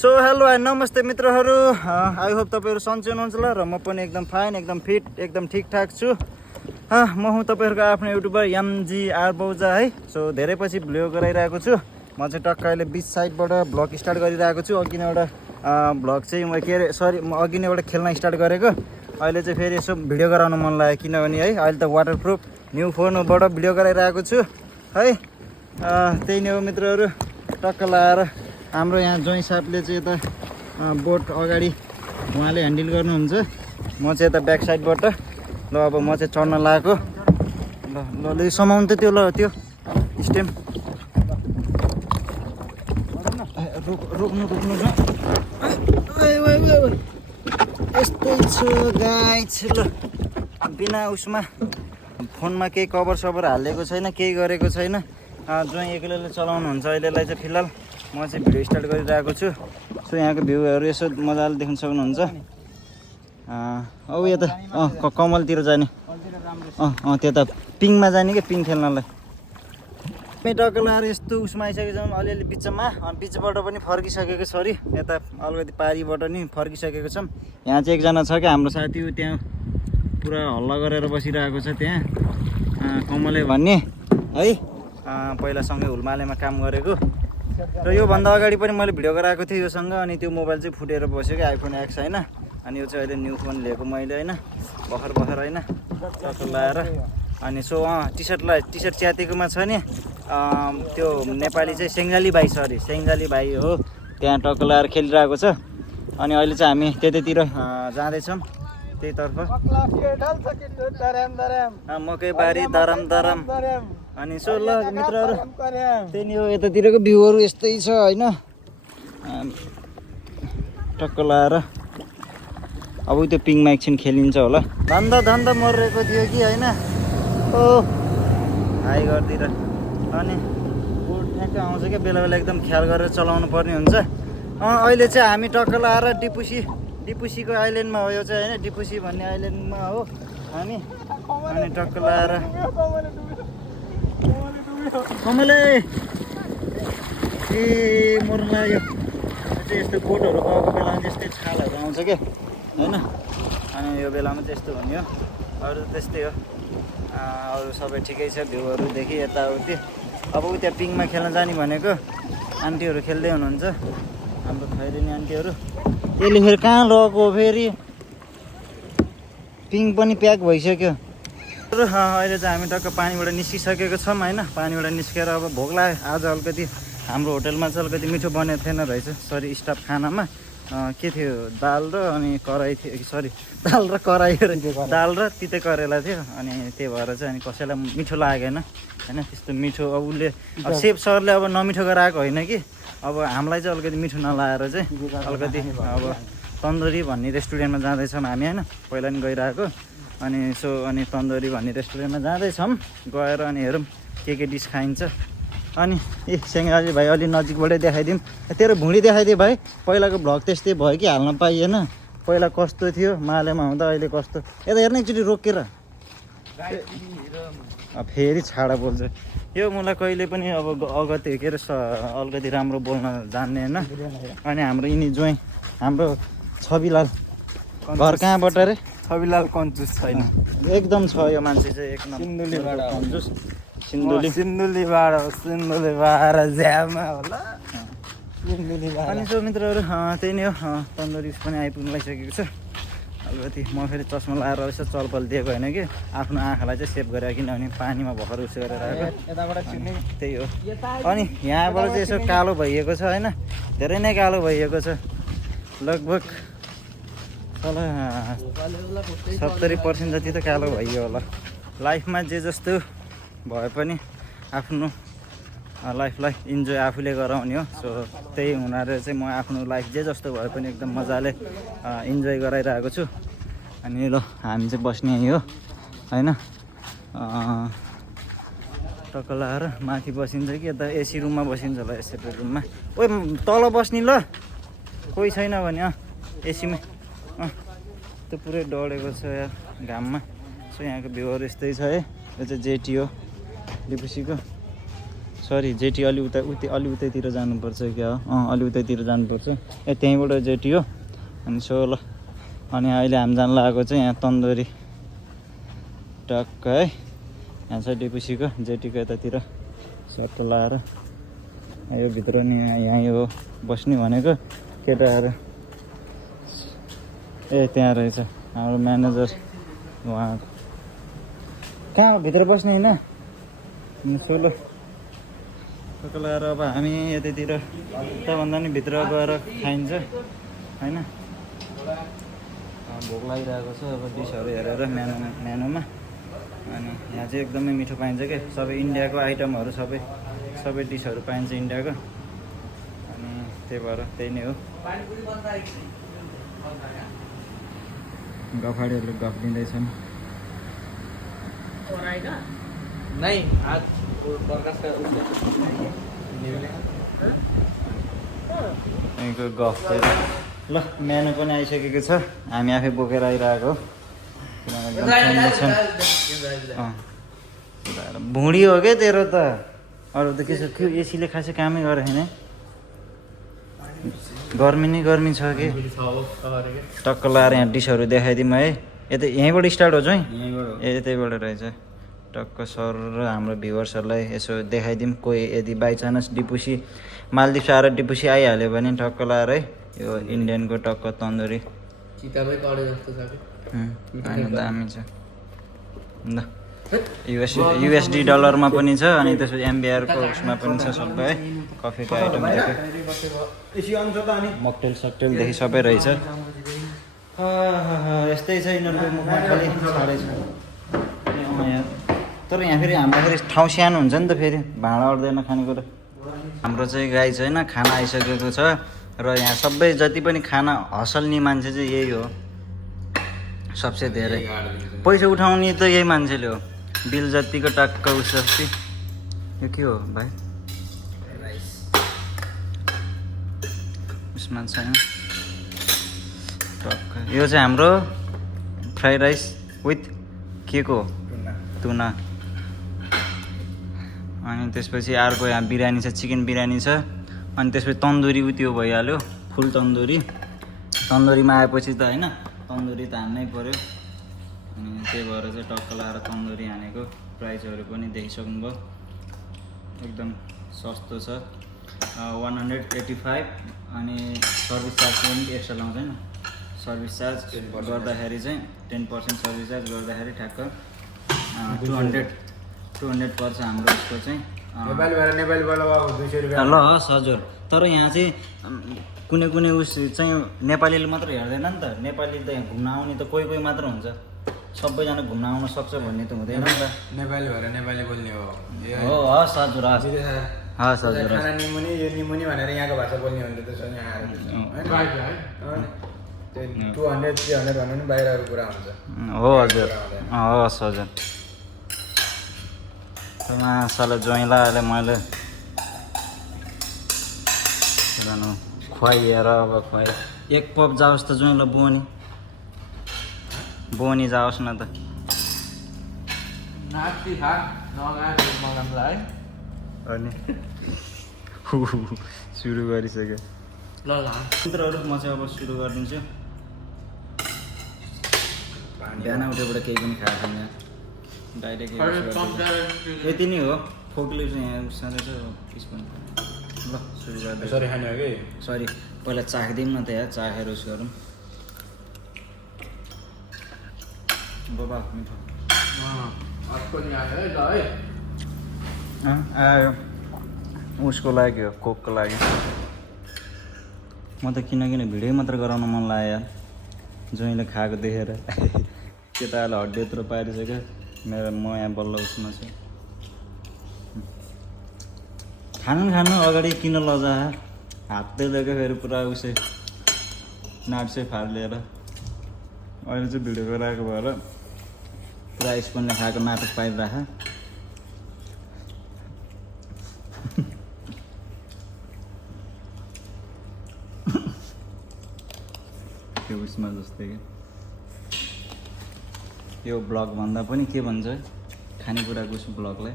So hello and नमस्ते मित्रहरू, I hope तपाईँहरू सन्चै हुनुहुन्छ ल। र म पनि एकदम फाइन, एकदम फिट, एकदम ठिकठाक छु। म हुँ तपाईँहरूको आफ्नो युट्युबर MGR बौजा है। सो धेरै पछि भ्लग गराइरहेको छु। म चाहिँ टक्क अहिले बिच साइडबाट भ्लग स्टार्ट गरिरहेको छु। अघि नै एउटा भ्लग चाहिँ म के अरे सरी म अघि नै एउटा खेल्न स्टार्ट गरेको। अहिले चाहिँ फेरि यसो भिडियो गराउनु मन लाग्यो, किनभने है अहिले त वाटरप्रुफ न्यू फोनबाट भिडियो गराइरहेको छु है। त्यही नै हो मित्रहरू, टक्क लाएर हाम्रो यहाँ जोइ साहबले चाहिँ यता बोट अगाडि उहाँले ह्यान्डल गर्नुहुन्छ, म चाहिँ यता ब्याक साइडबाट। ल अब म चाहिँ चढ्न लागेको। ल ल ल समाउनु त त्यो, ल त्यो स्टेम रोक्नु छ। यस्तै छ गाइस। ल बिना उसमा फोनमा केही कभर सभर हालेको छैन, केही गरेको छैन। जोइ एक्लैले चलाउनुहुन्छ अहिलेलाई चाहिँ फिलहाल। म चाहिँ भिडियो स्टार्ट गरिरहेको छु। सो यहाँको भ्यूहरू यसो मजाले देख्न सक्नुहुन्छ। अब यता कमलतिर जाने, त्यता पिङमा जाने क्या, पिङ खेल्नलाई। टक्क लाएर यस्तो उसमा आइसकेको छौँ अलिअलि बिचमा। बिचबाट पनि फर्किसकेको छ अरे, यता अलिकति पारीबाट नि फर्किसकेको छौँ। यहाँ चाहिँ एकजना छ क्या हाम्रो साथी, त्यहाँ पुरा हल्ला गरेर बसिरहेको छ त्यहाँ, कमले भन्ने है। पहिला सँगै हुलमालेमा काम गरेको र योभन्दा अगाडि पनि मैले भिडियो गराएको थिएँ योसँग। अनि त्यो मोबाइल चाहिँ फुटेर बस्यो क्या, आइफोन X होइन। अनि यो चाहिँ अहिले न्यू फोन लिएको मैले होइन, भर्खर होइन, टक्क लाएर। अनि सो टी सर्ट च्यातेकोमा छ नि त्यो नेपाली चाहिँ सेङ्गाली भाइ छ अरे, सेङ्गाली भाइ हो, त्यहाँ टक्क लाएर खेलिरहेको छ। अनि अहिले चाहिँ हामी त्यतैतिर जाँदैछौँ, त्यहीतर्फ मकैबारी दरम। अनि सो ल मित्रहरू, त्यही नि हो, यतातिरको भ्यूहरू यस्तै छ होइन। टक्क लाएर अब त्यो पिङमा एकछिन खेलिन्छ होला। धन्दा मरेको थियो कि होइन, ओ हाई गरिदिएर। अनि बोट ठ्याक्क आउँछ क्या, बेला बेला एकदम ख्याल गरेर चलाउनु पर्ने हुन्छ। अहिले चाहिँ हामी टक्क लाएर डिपुसीको आइल्यान्डमा हो यो चाहिँ होइन, डिपुसी भन्ने आइल्यान्डमा हो हामी। अनि टक्क लाएर कमले मर्नु लाग्यो चाहिँ यस्तो बोटहरू गएको बेलामा चाहिँ यस्तै छालहरू आउँछ क्या होइन। अनि यो बेलामा चाहिँ यस्तो हुने हो, अरू त्यस्तै हो। अरू सबै ठिकै छ, भ्यूहरूदेखि यताउति। अब त्यहाँ पिङमा खेल्न जाने भनेको, आन्टीहरू खेल्दै हुनुहुन्छ, हाम्रो खैरेनी आन्टीहरू। त्यसले फेरि कहाँ लगेको फेरि, पिङ पनि प्याक भइसक्यो। अहिले चाहिँ हामी टक्क पानीबाट निस्किसकेको छौँ होइन। पानीबाट निस्केर अब भोक लाग्यो। आज अलिकति हाम्रो होटलमा चाहिँ अलिकति मिठो बनेको थिएन रहेछ, सरी स्टाफ खानामा के थियो, दाल र अनि कराई थियो, सरी दाल र कराई, दाल र तिते करेला थियो। अनि त्यही भएर चाहिँ अनि कसैलाई मिठो लागेन होइन, त्यस्तो मिठो। अब उसले अब सेफ सरले अब नमिठो गराएको होइन कि, अब हामीलाई चाहिँ अलिकति मिठो नलाएर चाहिँ अलिकति अब तन्दुरी भन्ने रेस्टुरेन्टमा जाँदैछौँ हामी होइन, पहिला नि गइरहेको। अनि अनि तन्दुरी भन्ने रेस्टुरेन्टमा जाँदैछौँ, गएर अनि हेरौँ के डिस खाइन्छ। अनि सेङ्गाली भाइ अलि नजिकबाटै देखाइदिउँ, तेरो भुँडी देखाइदियो भाइ। पहिलाको भ्लग त्यस्तै भयो कि, हाल्न पाइएन। पहिला कस्तो थियो मालेमा हुँदा, अहिले कस्तो। यता हेर्न एकचोटि रोकेर, फेरि छाडा बोल्छ यो। मलाई कहिले पनि अब अगति के अरे अलिकति राम्रो बोल्न जान्ने होइन। अनि हाम्रो यिनी जोइ हाम्रो छविलाल घर कहाँबाट रे? छविलाल कन्जुस छैन, एकदम छ यो मान्छे चाहिँ, एक नम्बर कन्जुस। सिन्धुलीबाट ज्यामा होला। अनि सो मित्रहरू त्यही नै हो, तन्दुरी पनि आइपुग्नु लागिसकेको छ। अलिकति म फेरि चस्मा लगाएर यसो चलपल दिएको होइन कि, आफ्नो आँखालाई चाहिँ सेभ गरेर, किनभने पानीमा भर्खर उस गरेर आएको, त्यही हो। अनि यहाँबाट चाहिँ यसो कालो भइएको छ होइन, धेरै नै कालो भइएको छ, लगभग 70% जति त कालो भइयो होला। लाइफमा जे जस्तो भए पनि आफ्नो लाइफलाई इन्जोय आफूले गराउने हो। सो त्यही हुनाले चाहिँ म आफ्नो लाइफ जे जस्तो भए पनि एकदम मजाले इन्जोय गराइरहेको छु। अनि ल हामी चाहिँ बस्ने यही हो होइन। टक्क लाएर माथि बसिन्छ कि यता एसी रुममा बसिन्छ होला, सेपरेट रुममा। ओ तल बस्ने ल, कोही छैन भने एसीमा। त्यो पुरै डढेको छ यार घाममा। सो यहाँको भ्यूहरू यस्तै छ है। यो चाहिँ जेटी हो डिपुसीको। सो सरी जेटी अलि उतैतिर जानुपर्छ क्या हो अलि उतैतिर जानुपर्छ त्यहीँबाट जेटी हो अनि सो ल अनि अहिले हामी जान लागेको चाहिँ यहाँ तन्दुरी टक्क है यहाँ छ डिपुसीको जेटीको यतातिर सट्ट लाएर यो भित्र नि यहीँ हो बस्ने भनेको केटाहरू ए त्यहाँ रहेछ हाम्रो म्यानेजर उहाँ कहाँ भित्र बस्ने होइन सोलो टक्क लाएर अब हामी यतातिर त्योभन्दा नि भित्र गएर खाइन्छ होइन भोक लागिरहेको छ अब डिसहरू हेरेर मेनुमा अनि यहाँ चाहिँ एकदमै मिठो पाइन्छ क्या सबै इन्डियाको आइटमहरू सबै डिसहरू पाइन्छ इन्डियाको अनि त्यही भएर त्यही नै हो गफाडीहरूले गफ दिँदैछन् यहीँको गफ ल मेनु पनि आइसकेको छ हामी आफै बोकेर आइरहेको भुँडी हो क्या तेरो त अरू त के छ के एसीले खासै कामै गरेको छैन गर्मी नै गर्मी छ कि टक्क लाएर यहाँ डिसहरू देखाइदिउँ है यहीँबाट स्टार्ट हो है त्यहीबाट रहेछ टक्क सर र हाम्रो भ्युवर्सहरूलाई यसो देखाइदिउँ कोही यदि बाइचान्स डिपुसी मालदिप्स आएर डिपुसी आइहाल्यो भने टक्क लाएर है यो इन्डियनको टक्क तन्दुरी दामी छ ल युएसडी डलरमा पनि छ अनि त्यसपछि एमबिआरको उसमा पनि छ सबै है कफीको आइटमदेखि मकटेल सक्टेलदेखि सबै रहेछ यस्तै छ यिनीहरूको मुखमा खालि छाडेछ तर यहाँ फेरि हाम्रो फेरि ठाउँ सानो हुन्छ नि त फेरि भाँडा अट्दैन खानेकुरा हाम्रो चाहिँ गाई चाहिँ होइन खाना आइसकेको छ र यहाँ सबै जति पनि खाना हसल्ने मान्छे चाहिँ यही हो सबसे धेरै पैसा उठाउने त यही मान्छेले हो बिल जतिको टक्क उस जति यो के हो भाइ उसमा छैन टक्क यो चाहिँ हाम्रो फ्राइड राइस विथ के को तुना अनि त्यसपछि अर्को यहाँ बिरयानी छ चिकन बिरयानी छ अनि त्यसपछि तन्दुरी उत्यो भइहाल्यो फुल तन्दुरीमा आएपछि त होइन तन्दुरी त हान्नै पऱ्यो अनि त्यही भएर चाहिँ टक्क लाएर तन्दुरी हानेको प्राइसहरू पनि देखिसक्नुभयो एकदम सस्तो छ 185 अनि सर्भिस चार्ज पनि एक्स्ट्रा लाउँछ होइन सर्भिस चार्ज गर्दाखेरि चाहिँ 10% सर्भिस चार्ज गर्दाखेरि ठ्याक्क 200 पर्छ हाम्रो यसको चाहिँ ल हजुर तर यहाँ चाहिँ कुनै उस चाहिँ नेपालीले मात्र हेर्दैन नि त नेपाली त यहाँ घुम्न आउने त कोही मात्र हुन्छ सबैजना घुम्न आउन सक्छ भन्ने त हुँदैन नि त नेपाली भएर नेपाली बोल्ने हो हस् हजुर हस् हजुर निमुनी भनेर यहाँको भाषा बोल्ने हो नि त त्यसो 200 300 भन्नु नि बाहिरको कुरा हुन्छ हो हजुर हस् हजुर मासाले ज्वाइँला अहिले मैले खुवाइएर अब एक पप जाओस् त ज्वाइँला बोनी जाओस् न त अनि सुरु गरिसक्यो ल मित्रहरू म चाहिँ अब सुरु गरिदिन्छु बिहान उठेबाट केही पनि खाएको छैन डाइरेक्ट यति नै हो फोकले चाहिँ यहाँ उसँग स्पुन ल सुरु गर्दै सरी पहिला चाखिदिउँ न त यहाँ चाखेर उस गरौँ बाबा मिठो आयो उसको लागि हो कोकको लागि म त किन भिडियो मात्र गराउन मन लाग्यो यार ज्वाइँले खाएको देखेर केटाहरूले हड्डी यत्रो पारिसक्यो मेरो म यहाँ बल्ल उसमा छु खानु अगाडि किन लजा हातले दिएको फेरि पुरा उसै नाट्सै फालिएर अहिले चाहिँ भिडियो गराएको भएर पुरा स्पुनले खाएको नाटक पाइरहेको त्यो उसमा जस्तै क्या यो ब्लग भन्दा पनि के भन्छ खानेकुराको उस ब्लगलाई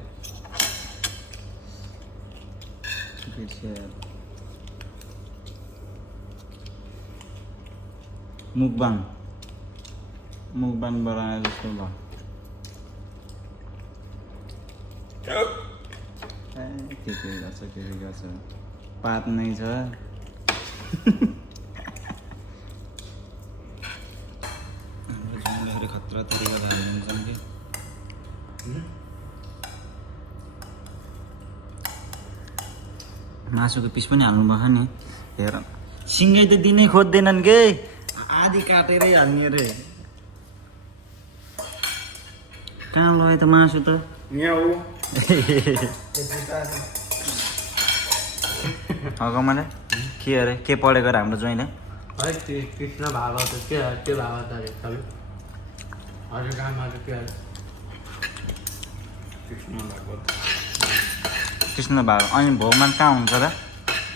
मुखबाङ बनाए जस्तो भयो के गर्छ पात नै छ हाम्रो खतरा तरिका हाल्नुहुन्छ कि मासुको पिस पनि हाल्नु भएको नि हेर सिँगै त दिनै खोज्दैनन् के आधी काटेरै हाल्ने रे कहाँ लग्यो त मासु त यहाँ हो हगमाले के अरे के पढेको अरे हाम्रो ज्वाइँले है कृष्ण भागवत के भागवत अरे सबै हजुर गाउँमा त के कृष्ण भाग अनि भगवान कहाँ हुन्छ र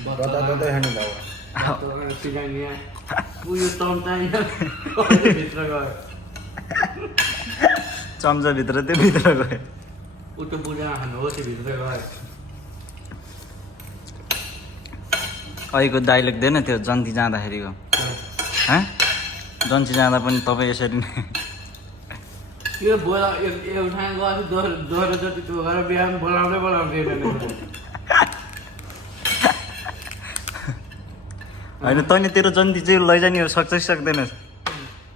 बताउँदै खानु बाबा उयो चम्चा भित्र गयो चम्चाभित्र त्यो भित्र गयो ऊ त्यो पूजा खानु हो त्यो भित्र गयो अहिलेको डाइलग दिएन त्यो जन्ती जाँदाखेरिको जन्ती जाँदा पनि तपाईँ यसरी नै यो बोला एउटा गयो दोहोरो जति त्यो गरेर बिहान बोलाउँदै होइन तैँले तेरो जन्ती चाहिँ लैजाने सक्छ कि सक्दैनस्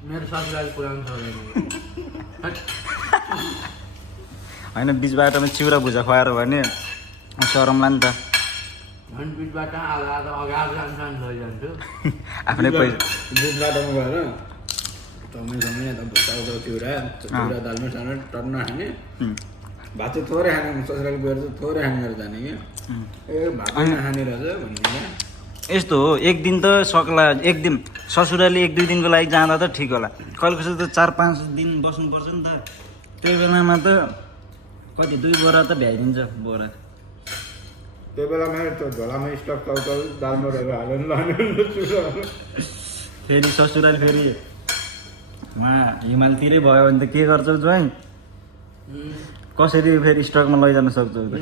मेरो ससुराली पुऱ्याउनु सक्दैन होइन बिच बाटोमा चिउरा भुजा खुवाएर भने सरमला नि त झन् बिचबाट आधा अगाडि जान्छ लैजान्छु आफ्नै पैसा दुध बाटोमा गएर टमै भुटाउँदा चिउरा दालमा सानो टन्न खाने भात चाहिँ थोरै खाने ससुराली गएर चाहिँ थोरै खाने गरेर जाने क्या ए भात नखाने रहेछ भन्ने यस्तो हो एक दिन त सक्ला एक दिन ससुराली 1-2 दिनको लागि जाँदा त ठिक होला कहिले कसै त 4-5 दिन बस्नुपर्छ नि त त्यो बेलामा त कति 2 बोरा त भ्याइदिन्छ बोरा त्यो बेलामा त्यो झोलामा स्टक चाउचाउ दालमा हालेर लानु फेरि ससुराली फेरि उहाँ हिमालतिरै भयो भने त के गर्छौ ज्वाइँ कसरी फेरि स्टकमा लैजान सक्छौ त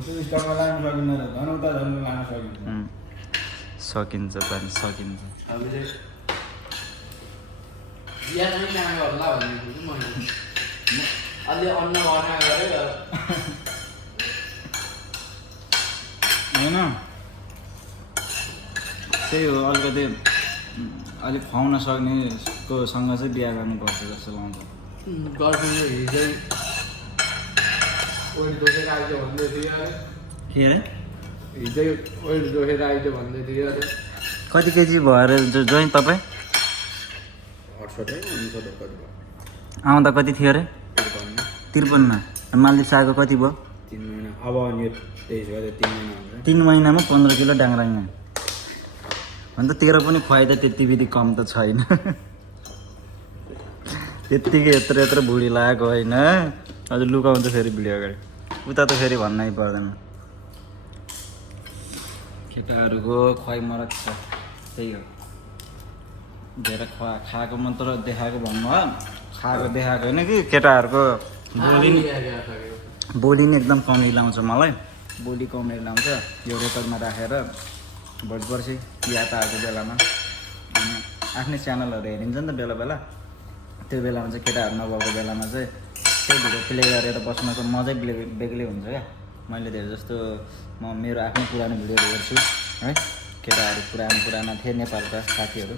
स्टकमा लानु सकिन्न र धन उता धन लान सकिन्छ सकिन्छ त सकिन्छ होइन त्यही हो अलिकति अलिक खुवाउन सक्नेकोसँग चाहिँ बिहा गर्नुपर्छ जस्तो लाग्छ के अरे हिजै ओइल जोखेर आइज भन्दै थियो अरे कति केजी भएर ज्वाइँ तपाईँ 68 आउँदा कति थियो अरे 53 मालिक सागको कति भयो 3 महिना अब अनि 23 गते 3 महिना हुन्छ 3 महिनामा 15 किलो डाङ्राइमा अन्त तेरो पनि खुवाइ त त्यति विधि कम त छैन त्यत्तिकै यत्रो भुडी लागेको होइन अझ लुकाउँछ फेरि भिडियो अगाडि उता त फेरि भन्नै पर्दैन केटाहरूको खुवाइ मरक छ त्यही हो धेरै खाएको मात्र देखाएको भन्नु हो खाएको देखाएको होइन कि केटाहरूको बोली नि एकदम कमेडी लाउँछ मलाई बोली कमेडी लाउँछ यो रेकर्डमा राखेर भोलि पर्सि याद आएको बेलामा आफ्नै च्यानलहरू हेरिन्छ नि त बेला बेला त्यो बेलामा चाहिँ केटाहरू नभएको बेलामा चाहिँ त्यही भिडियो प्ले गरेर बस्नको मजै बेग्लै हुन्छ क्या मैले धेरै जस्तो म मेरो आफ्नै पुरानो भिडियोहरू हेर्छु है केटाहरू पुराना थिए नेपालका साथीहरू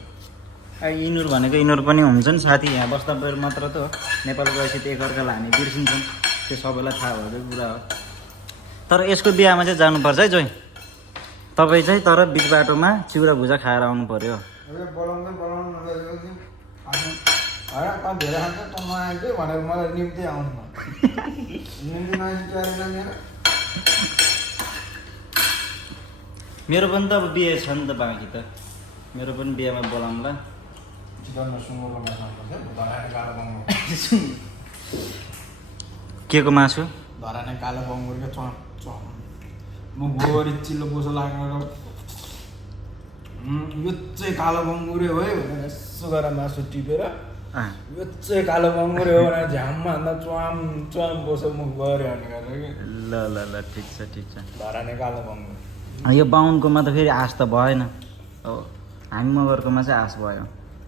यिनीहरू भनेको यिनीहरू पनि हुन्छन् साथी यहाँ बस्दा मात्र त हो नेपाल गएपछि त एकअर्कालाई हामी बिर्सिन्छौँ त्यो सबैलाई थाहा भएको कुरा हो तर यसको बिहामा चाहिँ जानुपर्छ है जोइ तपाईँ चाहिँ तर बिच बाटोमा चिउरा भुजा खाएर आउनु पर्यो धेरै खान्छ त नआएको भनेर मलाई निम्ति आउनु निम्ति मेरो पनि त अब बिहे छ नि त बाँकी त मेरो पनि बिहेमा बोलाउँला के को मासु धराने कालो बङ्गुरको म गोरी चिल्लो बोसो लागेर यो चाहिँ कालो बङ्गुरे हो है भनेर यसो गरेर मासु टिपेर यो चाहिँ कालो बङ्गुर हो भनेर झ्याममा हान्दा च्वाम च्वाम बसो मुख गऱ्यो भने गर्छ कि ल ल ल ठिक छ धराने कालो बङ्गुर यो बाहुनकोमा त फेरि आश त भएन अब हामी मगरकोमा चाहिँ आश भयो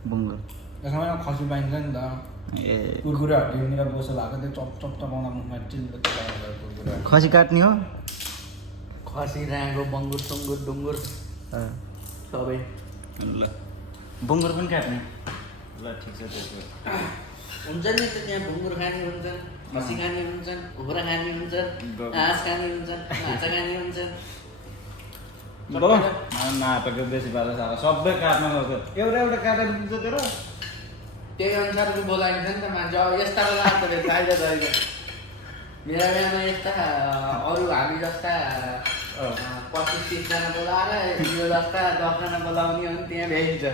बुङ्गुर त्यसमा खसी पाइन्छ नि त ए कुरकुरे हड्डीनिर बोसो भएको त्यो चप चप चपाउँदा मुखमा चिल्लो कुरकुरे खसी काट्ने हो खसी राँगो बङ्गुर सुँगुर डुङ्गुर सबै ल बुङ्गुर पनि काट्ने ल ठिक छ त्यसो हुन्छ नि त त्यहाँ ढुङ्गुर खाने हुन्छन् खसी खाने हुन्छन् कुखुरा खाने हुन्छन् हाँस खाने हुन्छन् माछा खाने हुन्छन् नाटकको बेसी बाजा सारा सबै काट्न गएको एउटा एउटा काटेर दिन्छ तेरो त्यही अनुसारको बोलाइन्छ नि त मान्छे अब यस्ता बेला त फाइदा छैन मेरा बिहामा यस्ता अरू हामी जस्ता 25-30जना बोलाएर यो जस्ता 10जना बोलाउने हो भने त्यहाँ भ्याइन्छ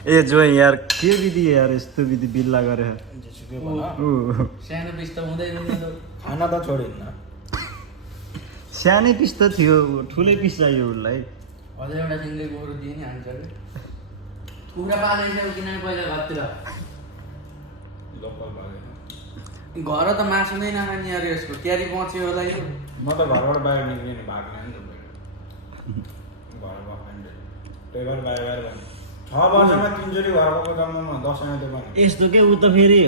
ए जो यार के विधि यार यस्तो विधि बिल्ला गरे सानो पिस त हुँदैन नि त खाना त छोडिन्न सानै पिस त थियो ठुलै पिस चाहियो उसलाई अझै एउटा सिङ्गै गोरु दिए नि हान्छ कि कुखुरा पालेको किनभने पहिला घरतिर लोकल भयो घर त मासु नै नखाने अरे यसको क्यारी पच्यो होला यो म त घरबाट बाहिर निक्लिने भाग लाने घरबाट खाने त्यही भएर बाहिर बाहिर भन्ने 6 वर्षमा 3 चोटि घर गएको जम्मामा 10 जना त्यो पनि यस्तो के ऊ त फेरि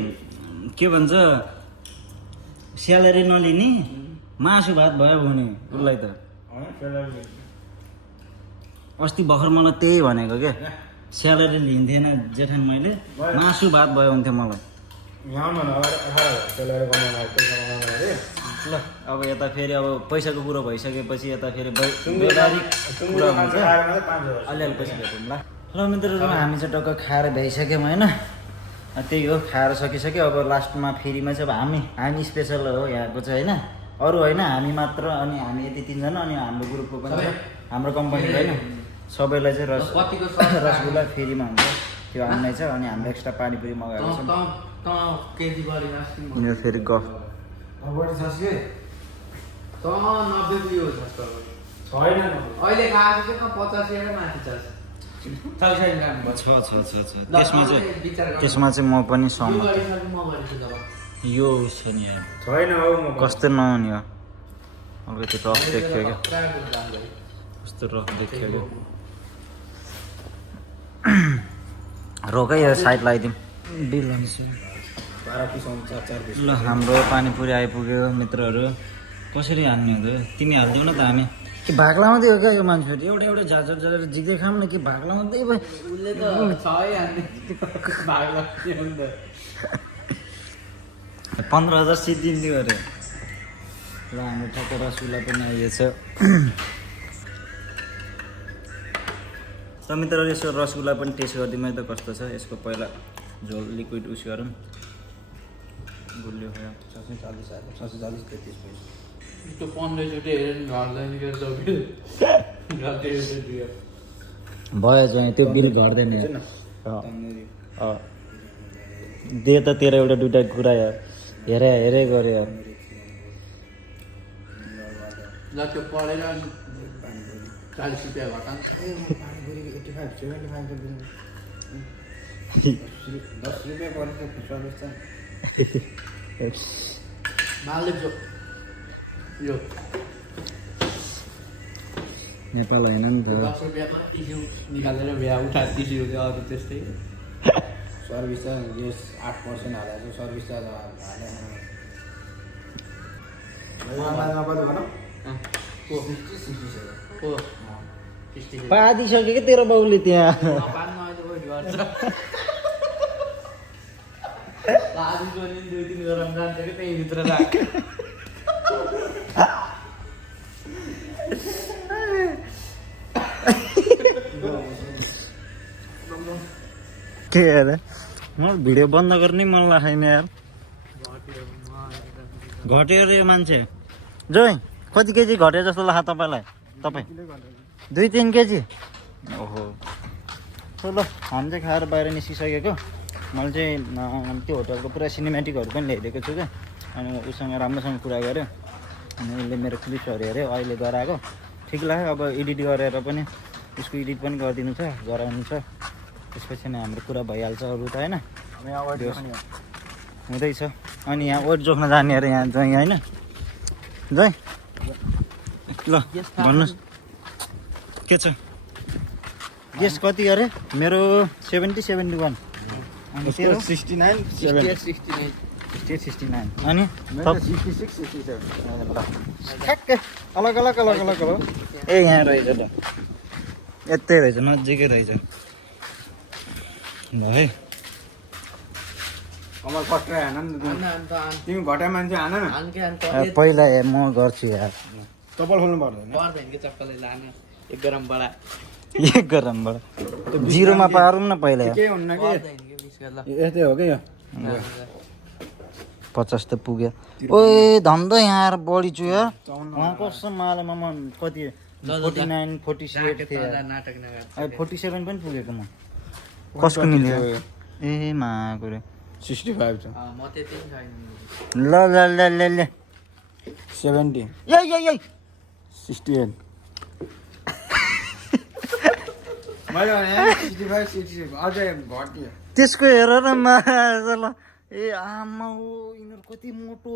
के भन्छ स्यालेरी नलिने मासु भात भयो भने उसलाई त अस्ति भर्खर मलाई त्यही भनेको क्या स्यालेरी लिन्थेन जेठान मैले मासु भात भयो हुन्थ्यो मलाई यहाँ न अगाडि 18,000 सेलेरी कमाउनु पैसा कमाउनु अरे ल अब यता फेरि अब पैसाको कुरो भइसकेपछि यता फेरि व्यावहारिक कुरा हुन्छ अलिअलि पैसा भेटौँ ल र मित्रहरू हामी चाहिँ टक्क खाएर भ्याइसक्यौँ होइन त्यही हो खाएर सकिसक्यो अब लास्टमा फेरिमा चाहिँ अब हामी स्पेसल हो यहाँको चाहिँ होइन अरू होइन हामी मात्र अनि हामी यति 3 जना अनि हाम्रो ग्रुपको पनि छ हाम्रो कम्पनीको होइन सबैलाई चाहिँ रसगुल्ला फेरिमा हुन्छ त्यो हामीलाई छ अनि हाम्रो एक्स्ट्रा पानीपुरी मगाएको छ यो फेरि गफ बढी छ के त 90 पुग्यो जस्तो छैन अहिले खाएको चाहिँ 85 एकै माथि छ त्यसमा चाहिँ म पनि सहमत यो छ नि यार छैन हौ म कस्तो नहुने हो अब त्यो रफ देख्यो क्या कस्तो रफ देख्यो क्या रोकै यार साइड लगाइदिउँ बिल हुन्छ 12 पिस आउँछ 4 पिस ल हाम्रो पानीपुरी आइपुग्यो मित्रहरू कसरी हान्ने हुँदो तिमी हालिदेऊ न त हामी कि भाग लाउँदै हो क्या यो मान्छेहरू एउटा एउटा झाझर झारेर जिग्दै खाऊँ न कि भाग लाउँदै भयो उसले त छै हान्ने भाग लाग्ने हो नि त 15,000 सिद्धिन्थ्यो अरे ल हाम्रो ठक्क रसगुल्ला पनि आइएछ त मित्रहरू यसो रसगुल्ला पनि टेस्ट गरिदिउँ है त कस्तो छ यसको पहिला झोल लिक्विड उस गरौँ गुलियो भयो 740 33 पैसा त्यो 15 चोटि हेरेर घट्दैन के सक्यो भयो चाहिँ त्यो बिल घट्दैन दे त तेरो एउटा दुइटा कुरा यार हेरे गऱ्यो यार ल त्यो पढेर 40 रुपियाँ घटाउँ 10 रुपियाँ परेको सर्भिस छ मालिक यो नेपाल होइन नि त 10 रुपियाँमा टिस्यु निकालेर भ्या उठा टिस्यु अरू त्यस्तै सर्भिस छ यस 8% हालेको सर्भिस चार्ज हालेन नम्बर भन पादिसक्यो कि तेरो बाउले त्यहाँ के अरे म भिडियो बन्द गर्ने मन लाग्दैन यार घट्यो अरे यो मान्छे जोइ कति केजी घट्यो जस्तो लाग्छ तपाईँलाई तपाईँ 2-3 केजी ओहो ल हामी चाहिँ खाएर बाहिर निस्किसकेको मैले चाहिँ त्यो होटलको पुरा सिनेमेटिकहरू पनि ल्याइदिएको छु क्या अनि उसँग राम्रोसँग कुरा गऱ्यो अनि उसले मेरो क्लिप्सहरू हेऱ्यो अहिले गराएको ठिक लाग्यो अब एडिट गरेर पनि उसको एडिट पनि गरिदिनु छ गराउनु छ त्यसपछि नै हाम्रो कुरा भइहाल्छ अरू त होइन हामी अगाडि त्यो- पनि हो। हुँदैछ अनि यहाँ ओट जोख्न जाने अरे यहाँ जय होइन जय ल भन्नुहोस् के छ गेस कति अरे मेरो 70-71 अनि तेरो 69 68, 69 69 अनि मेरो 66 67 ल ठ्याक्कै अलग अलग अलग अलग हो ए यहाँ रहेछ त यतै रहेछ नजिकै रहेछ ल है कमल फस्ट्रै हान नि त तिमी घटाइ मान्छे हान न पहिला म गर्छु यार चप्पल खोल्नु पर्दैन पर्दैन कि चप्पलले लाने 1 ग्राम बडा 1 ग्रामबाट जिरोमा पारौँ न पहिला यार के हुन्न कि पर्दैन कि 20 गर्ला यस्तै हो कि यो 50 त पुग्यो ओए धन्दा यहाँ आएर बढी छु यार 54 उहाँ कसम मालामा म कति 49 48 थिएँ यार। नाटक नगर अहिले 47 पनि पुगेको म कसको मिल्यो ए माको रे 65 छ म त्यति छैन ल ल ल ल ल 70 यही 68 मैले भने 65 66 अझै घट्यो त्यसको हेर न माजा ल ए आमा हो यिनीहरू कति मोटो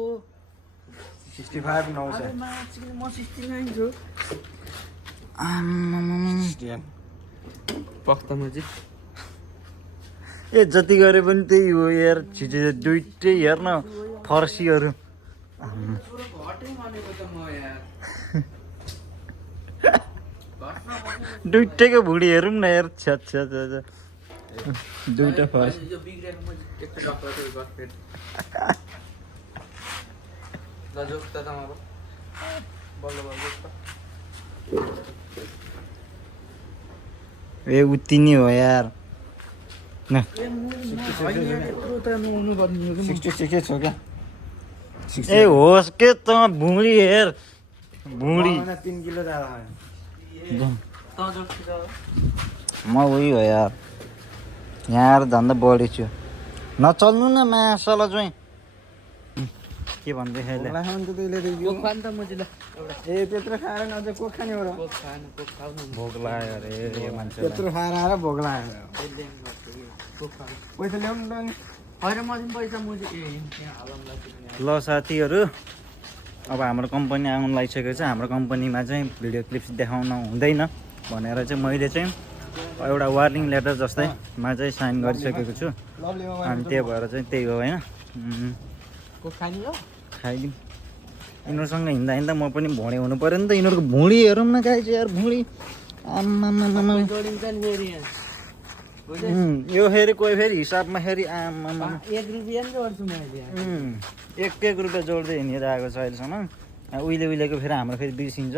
65 नौ छ म 69 छु आमा 68 पक्तमा चाहिँ ए जति गरे पनि त्यही हो यार छिटो दुइटै हेर्न फर्सीहरू घटै मानेको त म यार दुइटैको भुँडी हेरौँ न यार छ्या छ्या छ्या छ्या। दुइटा फर्सी यो बिग्रेको म एकटा डक्टर चाहिँ गसपेट ल जोस् त अब बल्ल बल्ल जोस् त ए उति नै हो यार न 66 छ क्या ए होस् के त भुँडी हेर भुँडी 3 किलो ज्यादा आयो त जोस् त म उही हो यार यहाँ आएर धन्दा बढी छु नचल्नु न मासला चाहिँ के भन्दै अहिले भोग्ला खानु त त्यसले त यो कोक खानु त म चाहिँ ल एउटा ए त्यत्रो खाएर न अझै कोक खाने हो र कोक खानु कोक खाउनु भोक लाग्यो अरे यो मान्छेलाई त्यत्रो खाएर आएर भोग्ला आयो त्यसले पनि गर्छ कि कोक खानु पैसा ल्याउनु त नि होइन म चाहिँ पैसा म चाहिँ यहाँ हालौँला ल साथीहरू अब हाम्रो कम्पनी आउनु लागिसकेको छ हाम्रो कम्पनीमा चाहिँ भिडियो क्लिप्स देखाउन हुँदैन भनेर चाहिँ मैले चाहिँ एउटा वार्निङ लेटर जस्तैमा चाहिँ साइन गरिसकेको छु अनि त्यही भएर चाहिँ त्यही हो होइन कोक खाने हो खाइदिउँ यिनीहरूसँग हिँड्दा हिँड्दा म पनि भुँडे हुनु पऱ्यो नि त यिनीहरूको भुँडी हेरौँ न गाइज यार भुँडी आम्मामामा जोडिन्छ नि फेरि यहाँ यो फेरि कोही फेरि हिसाबमा फेरि आम्मामा 1 रुपियाँ नि जोड्छु मैले यहाँ 1 रुपियाँ जोड्दै हिँडिरहेको छ अहिलेसम्म उहिलेको फेरि हाम्रो फेरि बिर्सिन्छ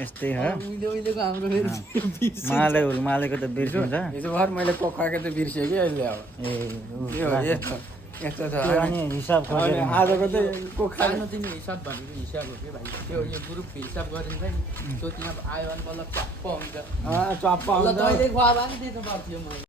यस्तै हो उहिलेको हाम्रो फेरि मालेको त बिर्सिन्छ हिजो भर मैले कोक खाएको त बिर्सेँ कि अहिले अब ए यो यस्तो यस्तो छ त्यो अनि हिसाब अनि खोजेर आजको चाहिँ कोक खानु खानु तिमी हिसाब भनेको हिसाब हो कि भाइ त्यो यो ग्रुपको हिसाब गरिन्छ नि त्यो त्यहाँ आयो भने बल्ल चप्प हुन्छ चप्पा ल हुन्छ जहिले खुवा भए नि दिनु पर्थ्यो मैले